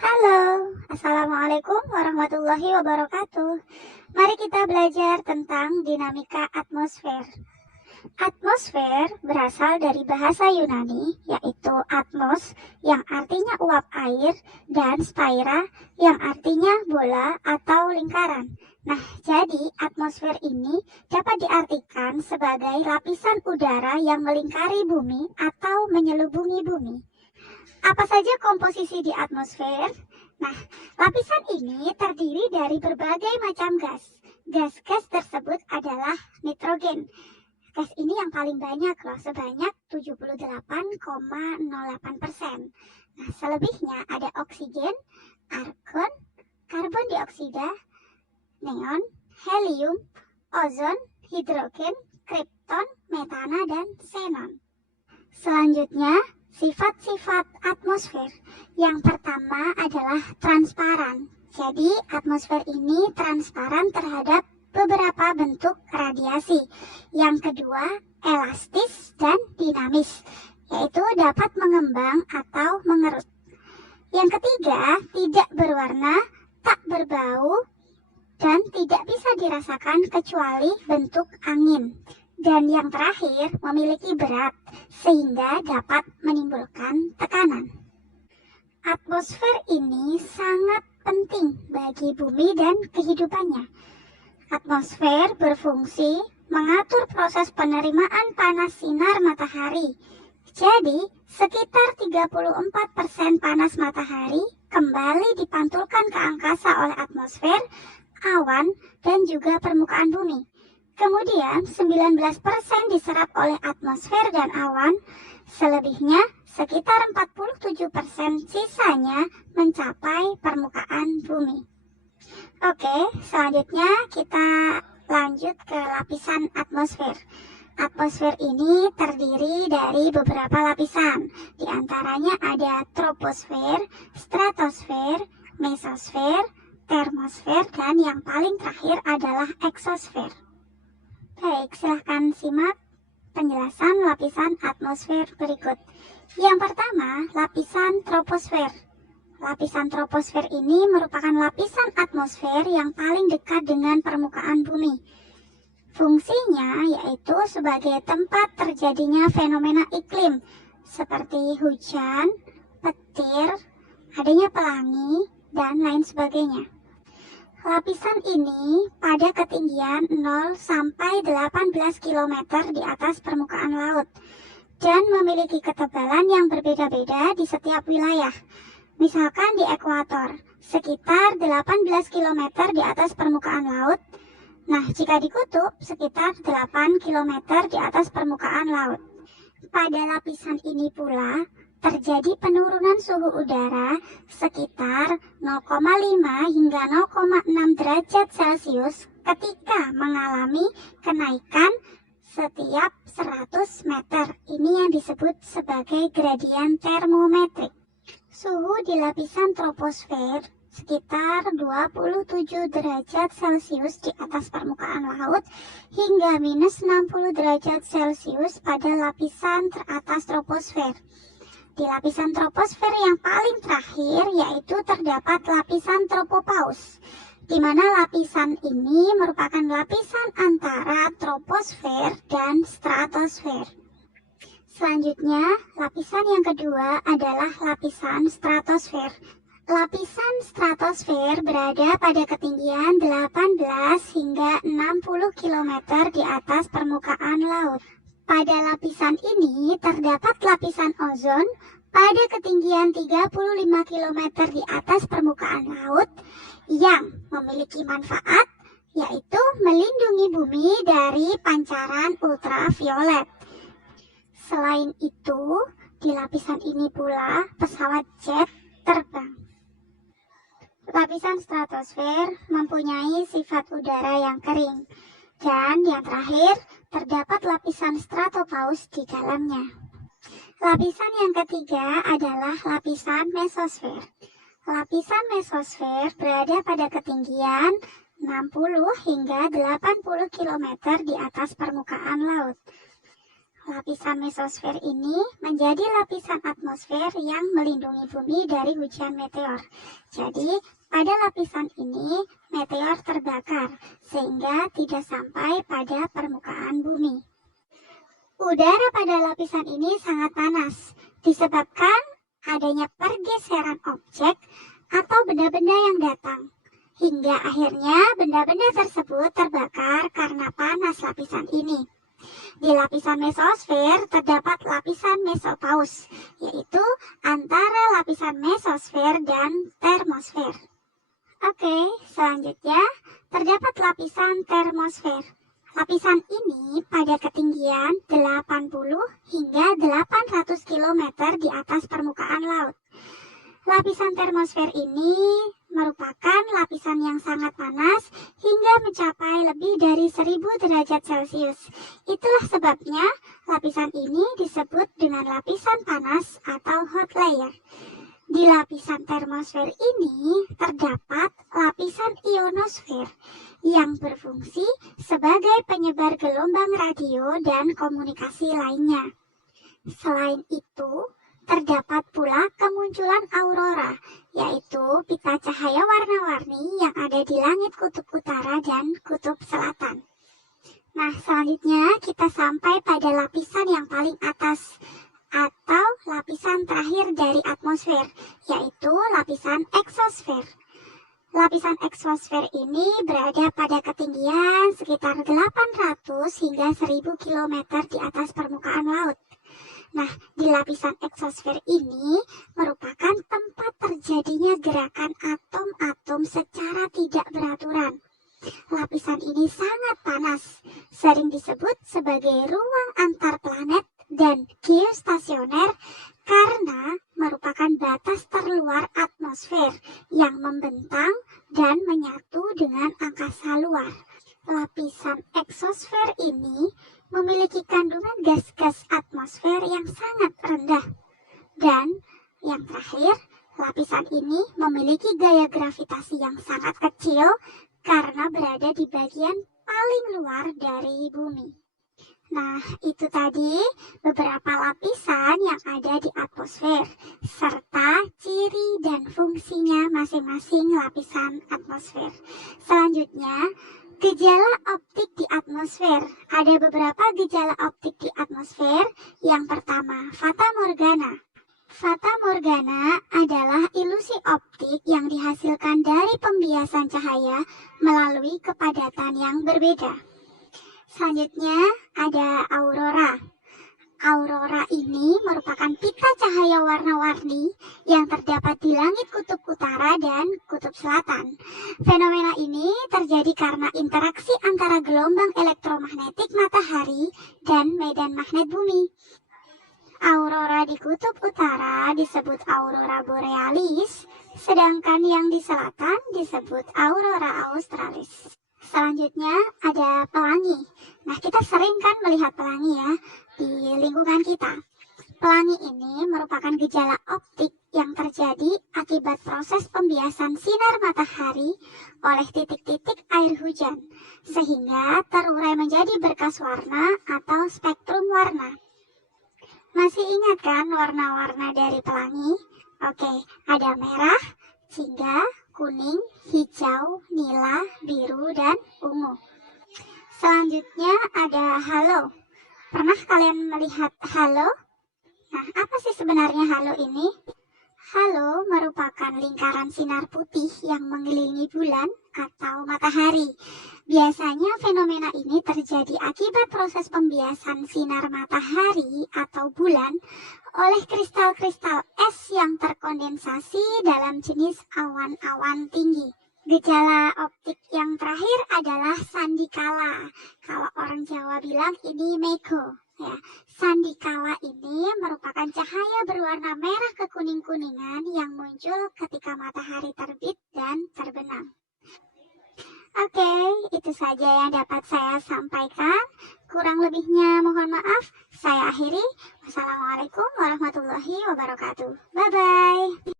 Halo, Assalamualaikum warahmatullahi wabarakatuh. Mari kita belajar tentang dinamika atmosfer. Atmosfer berasal dari bahasa Yunani, yaitu atmos yang artinya uap air dan spaira yang artinya bola atau lingkaran. Nah, jadi atmosfer ini dapat diartikan sebagai lapisan udara yang melingkari bumi atau menyelubungi bumi. Apa saja komposisi di atmosfer? Nah, lapisan ini terdiri dari berbagai macam gas. Gas-gas tersebut adalah nitrogen. Gas ini yang paling banyak loh, sebanyak 78,08%. Nah, selebihnya ada oksigen, argon, karbon dioksida, neon, helium, ozon, hidrogen, kripton, metana, dan xenon. Selanjutnya, sifat-sifat atmosfer. Yang pertama adalah transparan. Jadi, atmosfer ini transparan terhadap beberapa bentuk radiasi. Yang kedua, elastis dan dinamis, yaitu dapat mengembang atau mengerut. Yang ketiga, tidak berwarna, tak berbau, dan tidak bisa dirasakan kecuali bentuk angin. Dan yang terakhir, memiliki berat sehingga dapat menimbulkan tekanan. Atmosfer ini sangat penting bagi bumi dan kehidupannya. Atmosfer berfungsi mengatur proses penerimaan panas sinar matahari. Jadi, sekitar 34% panas matahari kembali dipantulkan ke angkasa oleh atmosfer, awan, dan juga permukaan bumi. Kemudian 19% diserap oleh atmosfer dan awan, selebihnya sekitar 47% sisanya mencapai permukaan bumi. Oke, selanjutnya kita lanjut ke lapisan atmosfer. Atmosfer ini terdiri dari beberapa lapisan, di antaranya ada troposfer, stratosfer, mesosfer, termosfer, dan yang paling terakhir adalah eksosfer. Baik, silahkan simak penjelasan lapisan atmosfer berikut. Yang pertama, lapisan troposfer. Lapisan troposfer ini merupakan lapisan atmosfer yang paling dekat dengan permukaan bumi. Fungsinya yaitu sebagai tempat terjadinya fenomena iklim seperti hujan, petir, adanya pelangi, dan lain sebagainya. Lapisan ini pada ketinggian 0 sampai 18 km di atas permukaan laut dan memiliki ketebalan yang berbeda-beda di setiap wilayah. Misalkan di ekuator, sekitar 18 km di atas permukaan laut. Nah, jika di kutub, sekitar 8 km di atas permukaan laut. Pada lapisan ini pula, terjadi penurunan suhu udara sekitar 0,5 hingga 0,6 derajat Celcius ketika mengalami kenaikan setiap 100 meter. Ini yang disebut sebagai gradien termometrik. Suhu di lapisan troposfer sekitar 27 derajat Celcius di atas permukaan laut hingga minus 60 derajat Celcius pada lapisan teratas troposfer. Di lapisan troposfer yang paling terakhir yaitu terdapat lapisan tropopaus, di mana lapisan ini merupakan lapisan antara troposfer dan stratosfer. Selanjutnya, lapisan yang kedua adalah lapisan stratosfer. Lapisan stratosfer berada pada ketinggian 18 hingga 60 km di atas permukaan laut. Pada lapisan ini terdapat lapisan ozon pada ketinggian 35 km di atas permukaan laut yang memiliki manfaat yaitu melindungi bumi dari pancaran ultraviolet. Selain itu, di lapisan ini pula pesawat jet terbang. Lapisan stratosfer mempunyai sifat udara yang kering. Dan yang terakhir, terdapat lapisan stratopaus di dalamnya. Lapisan yang ketiga adalah lapisan mesosfer. Lapisan mesosfer berada pada ketinggian 60 hingga 80 km di atas permukaan laut. Lapisan mesosfer ini menjadi lapisan atmosfer yang melindungi bumi dari hujan meteor. Jadi, pada lapisan ini meteor terbakar sehingga tidak sampai pada permukaan bumi. Udara pada lapisan ini sangat panas disebabkan adanya pergeseran objek atau benda-benda yang datang. Hingga akhirnya benda-benda tersebut terbakar karena panas lapisan ini. Di lapisan mesosfer terdapat lapisan mesopaus, yaitu antara lapisan mesosfer dan termosfer. Oke, selanjutnya terdapat lapisan termosfer. Lapisan ini pada ketinggian 80 hingga 800 km di atas permukaan laut. Lapisan termosfer ini merupakan lapisan yang sangat panas hingga mencapai lebih dari 1000 derajat Celcius. Itulah sebabnya lapisan ini disebut dengan lapisan panas atau hot layer. Di lapisan termosfer ini terdapat lapisan ionosfer yang berfungsi sebagai penyebar gelombang radio dan komunikasi lainnya. Selain itu, terdapat pula kemunculan aurora, yaitu pita cahaya warna-warni yang ada di langit kutub utara dan kutub selatan. Nah, selanjutnya kita sampai pada lapisan yang paling atas, atau lapisan terakhir dari atmosfer, yaitu lapisan eksosfer. Lapisan eksosfer ini berada pada ketinggian sekitar 800 hingga 1000 km di atas permukaan laut. Nah, di lapisan eksosfer ini merupakan tempat terjadinya gerakan atom-atom secara tidak beraturan. Lapisan ini sangat panas, sering disebut sebagai ruang antar planet dan geostasioner karena merupakan batas terluar atmosfer yang membentang dan menyatu dengan angkasa luar. Lapisan eksosfer ini memiliki kandungan gas-gas atmosfer yang sangat rendah. Dan yang terakhir, lapisan ini memiliki gaya gravitasi yang sangat kecil karena berada di bagian paling luar dari bumi. Nah, itu tadi beberapa lapisan yang ada di atmosfer, serta ciri dan fungsinya masing-masing lapisan atmosfer. Selanjutnya, gejala optik di atmosfer. Ada beberapa gejala optik di atmosfer. Yang pertama, fata morgana. Fata morgana adalah ilusi optik yang dihasilkan dari pembiasan cahaya melalui kepadatan yang berbeda. Selanjutnya ada aurora. Aurora ini merupakan pita cahaya warna-warni yang terdapat di langit kutub utara dan kutub selatan. Fenomena ini terjadi karena interaksi antara gelombang elektromagnetik matahari dan medan magnet bumi. Aurora di kutub utara disebut aurora borealis, sedangkan yang di selatan disebut aurora australis. Selanjutnya ada pelangi. Nah, kita sering kan melihat pelangi ya di lingkungan kita. Pelangi ini merupakan gejala optik yang terjadi akibat proses pembiasan sinar matahari oleh titik-titik air hujan, sehingga terurai menjadi berkas warna atau spektrum warna. Masih ingat kan warna-warna dari pelangi? Oke, ada merah, jingga, kuning, hijau, nila, biru, dan ungu. Selanjutnya ada halo. Pernah kalian melihat halo? Nah, apa sih sebenarnya halo ini? Halo merupakan lingkaran sinar putih yang mengelilingi bulan atau matahari. Biasanya fenomena ini terjadi akibat proses pembiasan sinar matahari atau bulan oleh kristal-kristal es yang terkondensasi dalam jenis awan-awan tinggi. Gejala optik yang terakhir adalah sandikala. Kalau orang Jawa bilang ini meko. Ya, sandikala ini merupakan cahaya berwarna merah kekuning-kuningan yang muncul ketika matahari terbit dan terbenam. Oke, itu saja yang dapat saya sampaikan. Kurang lebihnya mohon maaf. Saya akhiri. Wassalamualaikum warahmatullahi wabarakatuh. Bye-bye.